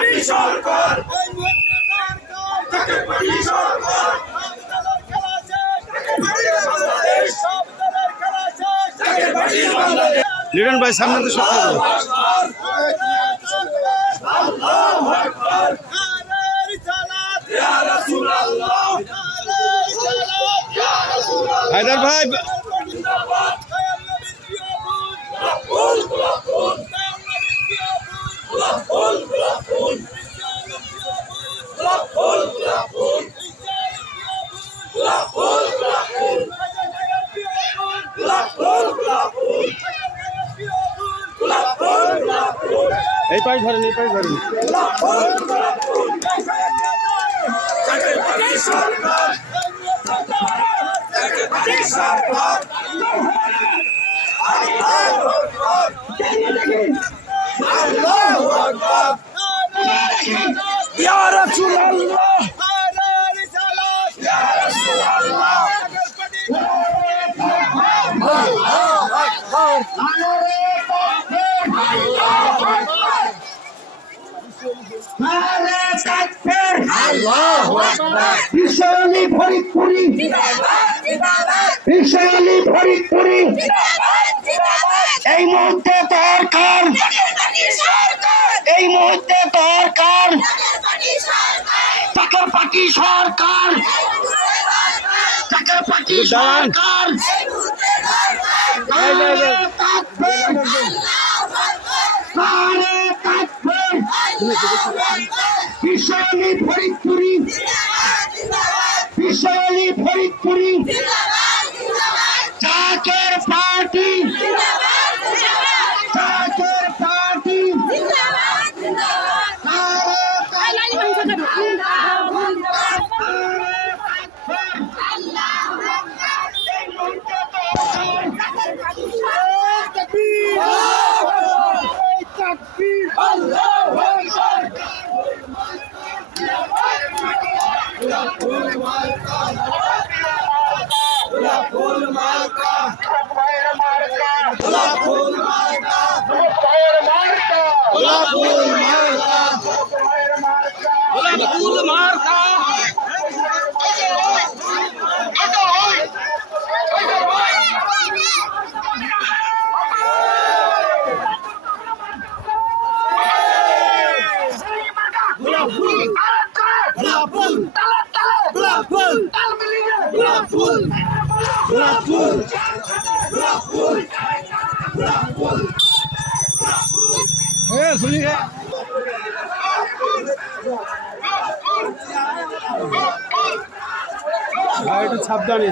সরকার সরকার লিটন ভাই সামনে তো হায়দার ভাই এই পাশ ধরেন এই পাশ ধরেন يا رسول الله يا رسول الله الله أكبر الله ঈশ্বরী ফরিদপুরি। ঈশ্বরী ফরিদপুরি। এই মুহূর্তে তার কার? এই মুহূর্তে তার কার? টাকার পাটি সরকার। টাকার পাটি সরকার। বিশালী ফরিদপুরি। বিশালী ফরিদপুরি। চাকের পার্টি। फूल माल का फूल माल का ফুল তালে তালে পুরা ফুল তাল ফুল পুরা ফুল পুরা ফুল পুরা ফুল এ শুনি রে একটু সাবধানে।